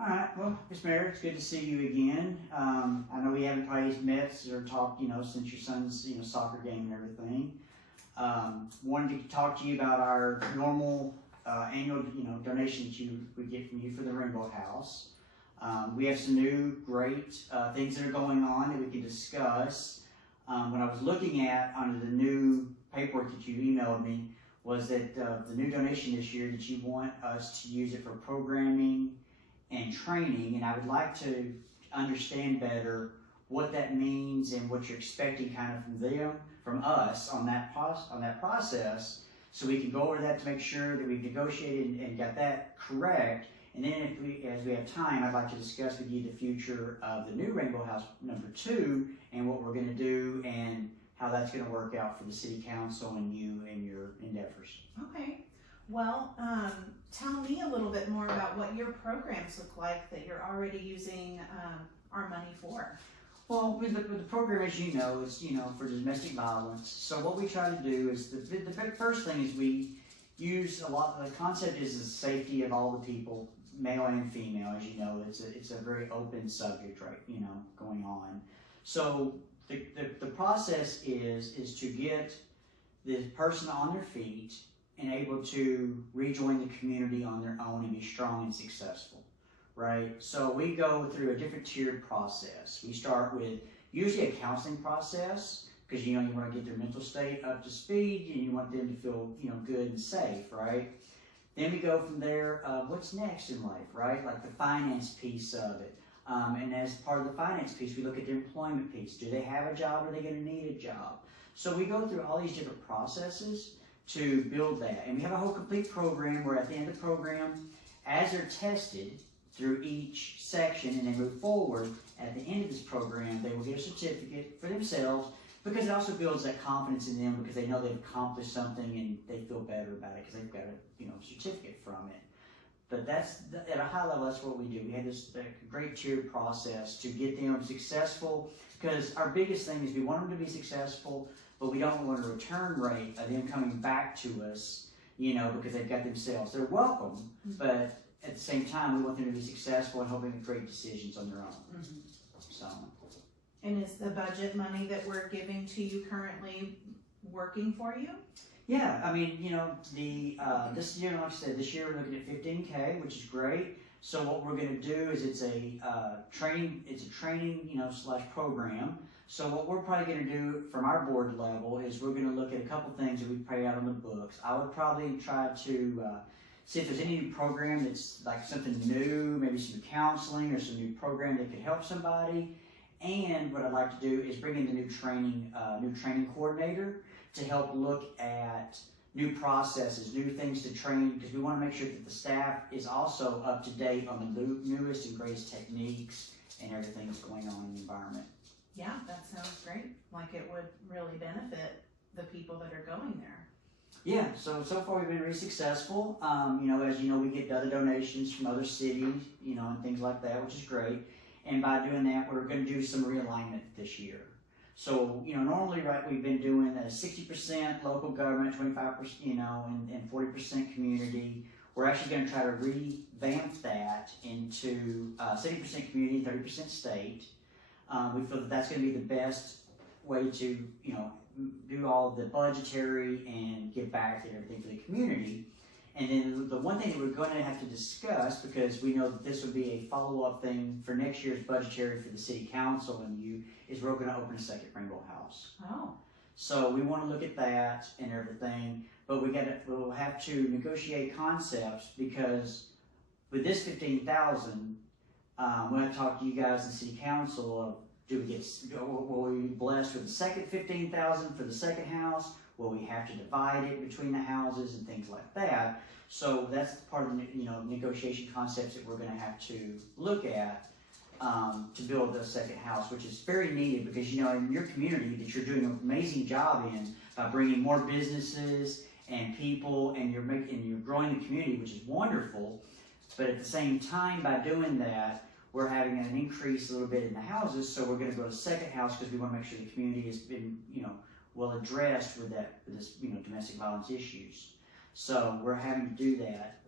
All right, well, Miss Mary, it's good to see you again. I know we haven't probably met or talked, since your son's, soccer game and everything. Wanted to talk to you about our normal annual, donation that we get from you for the Rainbow House. We have some new great things that are going on that we can discuss. When I was looking at under the new paperwork that you emailed me, was that the new donation this year that you want us to use it for programming and training, and I would like to understand better what that means and what you're expecting kind of from us on that process, so we can go over that to make sure that we've negotiated and got that correct. And then as we have time, I'd like to discuss with you the future of the new Rainbow House #2 and what we're going to do and how that's going to work out for the City Council and you and your endeavors. Okay. Well, tell me a little bit more about what your programs look like that you're already using our money for. Well, with the program, as you know, is for domestic violence. So what we try to do is the first thing is we use a lot. The concept is the safety of all the people, male and female. As you know, it's a very open subject, right? Going on. So the process is to get the person on their feet and able to rejoin the community on their own and be strong and successful, right? So we go through a different tiered process. We start with usually a counseling process, because you want to get their mental state up to speed and you want them to feel good and safe, right? Then we go from there, what's next in life, right? Like the finance piece of it. And as part of the finance piece, we look at their employment piece. Do they have a job? Are they going to need a job? So we go through all these different processes to build that. And we have a whole complete program where at the end of the program, as they're tested through each section and they move forward, at the end of this program, they will get a certificate for themselves, because it also builds that confidence in them, because they know they've accomplished something and they feel better about it because they've got a certificate from it. But that's, at a high level, that's what we do. We have this great tiered process to get them successful, because our biggest thing is we want them to be successful, but we don't want a return rate of them coming back to us, because they've got themselves. They're welcome, but at the same time, we want them to be successful and helping make great decisions on their own. So. And is the budget money that we're giving to you currently working for you? Yeah, I mean, this year, like I said, this year we're looking at $15K, which is great. So what we're going to do is it's a training, slash program. So what we're probably going to do from our board level is we're going to look at a couple things that we pay out on the books. I would probably try to see if there's any new program that's like something new, maybe some counseling or some new program that could help somebody. And what I'd like to do is bring in the new training coordinator to help look at new processes, new things to train, because we want to make sure that the staff is also up to date on the newest and greatest techniques and everything that's going on in the environment. Yeah, that sounds great. Like it would really benefit the people that are going there. Yeah, so far we've been really successful. As you know, we get other donations from other cities, and things like that, which is great. And by doing that, we're going to do some realignment this year. So, normally, right, we've been doing 60% local government, 25%, and 40% community. We're actually going to try to revamp that into 70% community, 30% state. We feel that that's going to be the best way to, do all the budgetary and give back and everything for the community. And then the one thing that we're going to have to discuss, because we know that this will be a follow-up thing for next year's budgetary for the City Council and you, is we're going to open a second Rainbow House. Oh. So we want to look at that and everything, but we'll have to negotiate concepts, because with this $15,000, we'll have to talk to you guys in City Council of, will we be blessed with the second $15,000 for the second house? Will we have to divide it between the houses and things like that? So that's part of the negotiation concepts that we're going to have to look at to build the second house, which is very needed, because in your community that you're doing an amazing job in by bringing more businesses and people, and you're growing the community, which is wonderful. But at the same time, by doing that, we're having an increase a little bit in the houses. So we're going to go to the second house because we want to make sure the community has been well addressed with this domestic violence issues. So we're having to do that.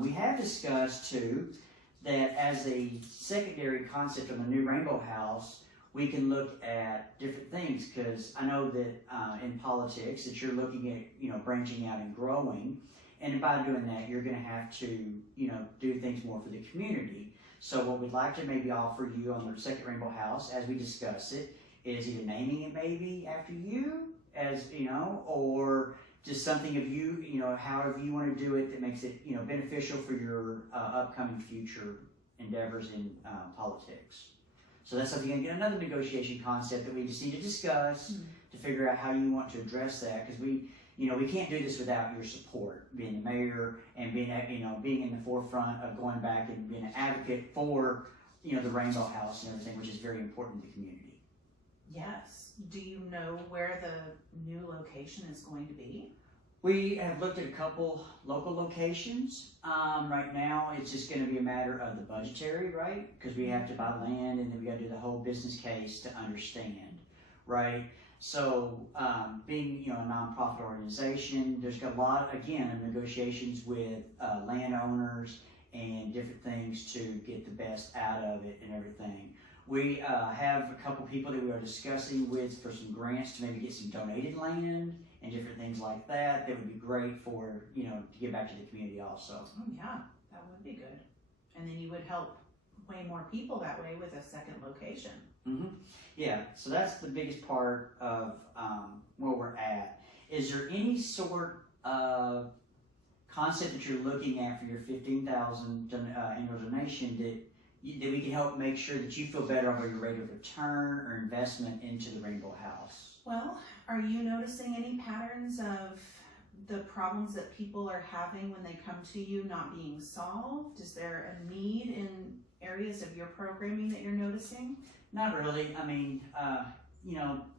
We have discussed too that as a secondary concept of the new Rainbow House, we can look at different things, because I know that in politics that you're looking at, branching out and growing, and by doing that, you're going to have to, do things more for the community. So what we'd like to maybe offer you on the second Rainbow House, as we discuss it, is either naming it maybe after you, as or just something of you, however you want to do it that makes it, beneficial for your upcoming future endeavors in politics. So that's something, again, another negotiation concept that we just need to discuss to figure out how you want to address that, because we can't do this without your support, being the mayor and being in the forefront of going back and being an advocate for, the Rainbow House and everything, which is very important to the community. Yes. Do you know where the new location is going to be? We have looked at a couple local locations. Right now, it's just going to be a matter of the budgetary, right? Because we have to buy land, and then we got to do the whole business case to understand, right? So, being a nonprofit organization, there's got a lot, again, of negotiations with landowners and different things to get the best out of it and everything. We have a couple people that we are discussing with for some grants to maybe get some donated land and different things like that. That would be great for, to give back to the community also. Oh yeah, that would be good. And then you would help way more people that way with a second location. Mm-hmm. Yeah, so that's the biggest part of where we're at. Is there any sort of concept that you're looking at for your $15,000 annual donation that we can help make sure that you feel better over your rate of return or investment into the Rainbow House? Well, are you noticing any patterns of the problems that people are having when they come to you not being solved? Is there a need in areas of your programming that you're noticing? Not really. I mean,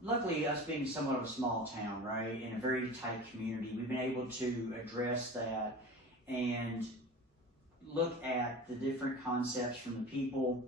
luckily us being somewhat of a small town, right, in a very tight community, we've been able to address that and look at the different concepts from the people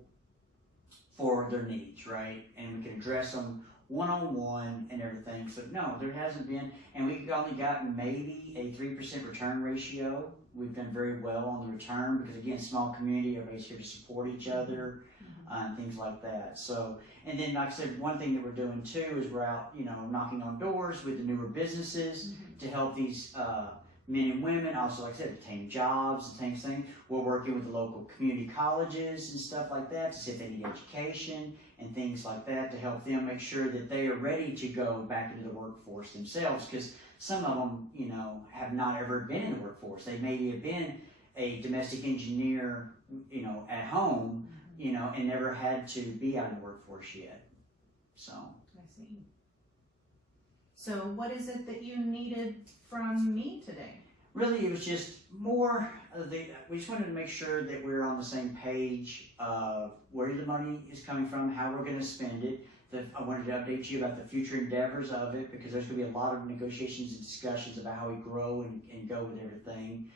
for their needs, right? And we can address them one-on-one and everything. So no, there hasn't been, and we've only gotten maybe a 3% return ratio. We've done very well on the return because, again, small community, everybody's here to support each other, and things like that. So, and then like I said, one thing that we're doing too is we're out, knocking on doors with the newer businesses to help these men and women, also, like I said, obtain jobs and things. We're working with the local community colleges and stuff like that to see if they need education and things like that to help them make sure that they are ready to go back into the workforce themselves, because some of them, have not ever been in the workforce. They maybe have been a domestic engineer, at home, and never had to be out in the workforce yet. So. I see. So what is it that you needed from me today? Really, it was just more of we just wanted to make sure that we're on the same page of where the money is coming from, how we're going to spend it. I wanted to update you about the future endeavors of it, because there's going to be a lot of negotiations and discussions about how we grow and go with everything.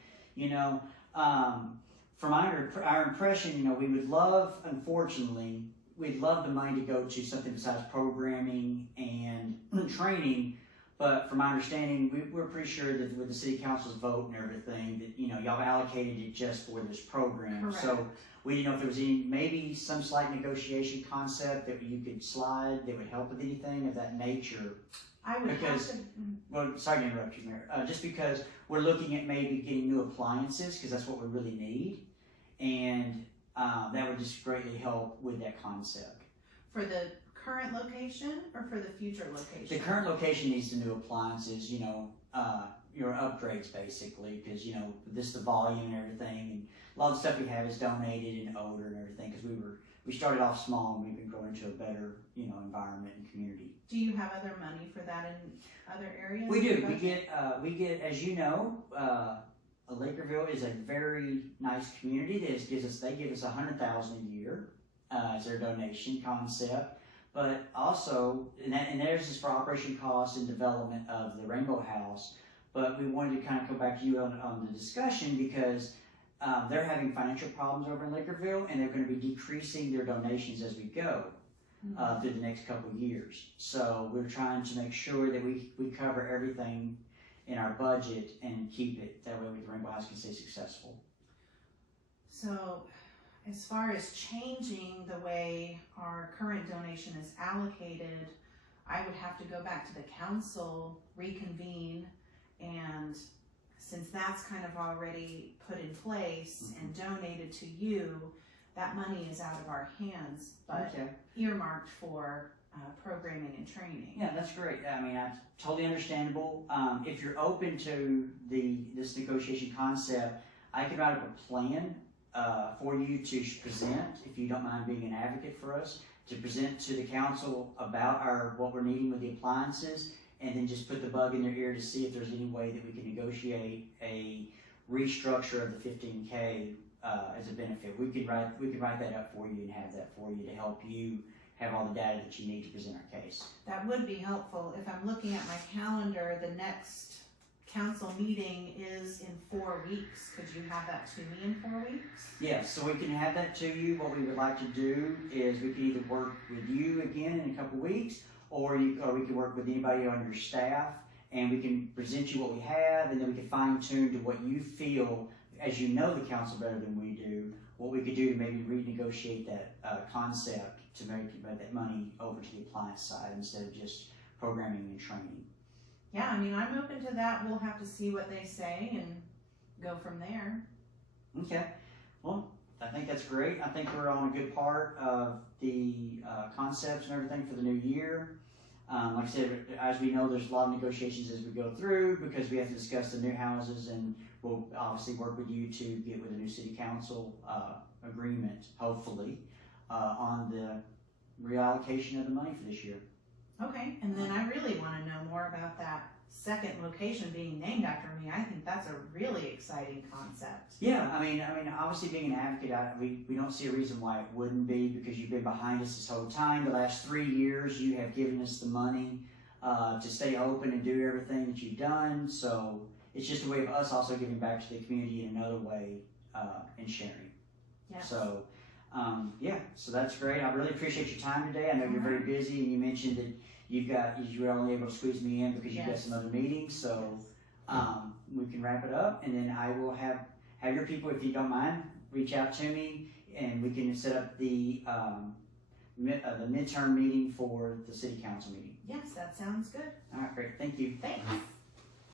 From our impression, we would love, unfortunately, we'd love the money to go to something besides programming and training. But from my understanding, we're pretty sure that with the city council's vote and everything, that y'all allocated it just for this program. Correct. So we didn't know if there was maybe some slight negotiation concept that you could slide that would help with anything of that nature. I would have to. Well, sorry to interrupt you, Mayor. Just because we're looking at maybe getting new appliances, because that's what we really need, and that would just greatly help with that concept. For the current location or for the future location? The current location needs the new appliances, your upgrades basically, because this the volume and everything, and a lot of the stuff we have is donated and older and everything, because we started off small and we've been growing to a better environment and community. Do you have other money for that in other areas? We do. We get as Lakerville is a very nice community that they give us $100,000 a year as their donation concept. But also, and theirs is for operation costs and development of the Rainbow House. But we wanted to kind of go back to you on the discussion, because they're having financial problems over in Lakerville, and they're going to be decreasing their donations as we go through the next couple of years. So we're trying to make sure that we cover everything in our budget and keep it that way the Rainbow House can stay successful. So as far as changing the way our current donation is allocated, I would have to go back to the council, reconvene, and since that's kind of already put in place and donated to you, that money is out of our hands, but Okay. earmarked for programming and training. Yeah, that's great. I mean, that's totally understandable. If you're open to this negotiation concept, I could write up a plan for you to present, if you don't mind being an advocate for us, to present to the council about what we're needing with the appliances, and then just put the bug in their ear to see if there's any way that we can negotiate a restructure of the 15K as a benefit. We could write that up for you and have that for you to help you have all the data that you need to present our case. That would be helpful. If I'm looking at my calendar, the next council meeting is in 4 weeks. Could you have that to me in 4 weeks? Yes, so we can have that to you. What we would like to do is we can either work with you again in a couple weeks, or we can work with anybody on your staff, and we can present you what we have, and then we can fine tune to what you feel, as you know the council better than we do, what we could do to maybe renegotiate that concept to make that money over to the appliance side instead of just programming and training. Yeah, I mean, I'm open to that. We'll have to see what they say and go from there. Okay, well, I think that's great. I think we're on a good part of the concepts and everything for the new year. Like I said, as we know, there's a lot of negotiations as we go through because we have to discuss the new houses, and we'll obviously work with you to get with the new city council agreement, hopefully, on the reallocation of the money for this year. Okay, and then I really want to know more about that second location being named after me. I think that's a really exciting concept. Yeah, I mean, obviously being an advocate, we don't see a reason why it wouldn't be, because you've been behind us this whole time. The last 3 years, you have given us the money to stay open and do everything that you've done. So it's just a way of us also giving back to the community in another way and sharing. Yes. So, so that's great. I really appreciate your time today. I know you're very busy, and you mentioned that you were only able to squeeze me in because you've got some other meetings. So we can wrap it up, and then I will have your people, if you don't mind, reach out to me, and we can set up the midterm meeting for the city council meeting. Yes, that sounds good. All right, great. Thank you. Thanks.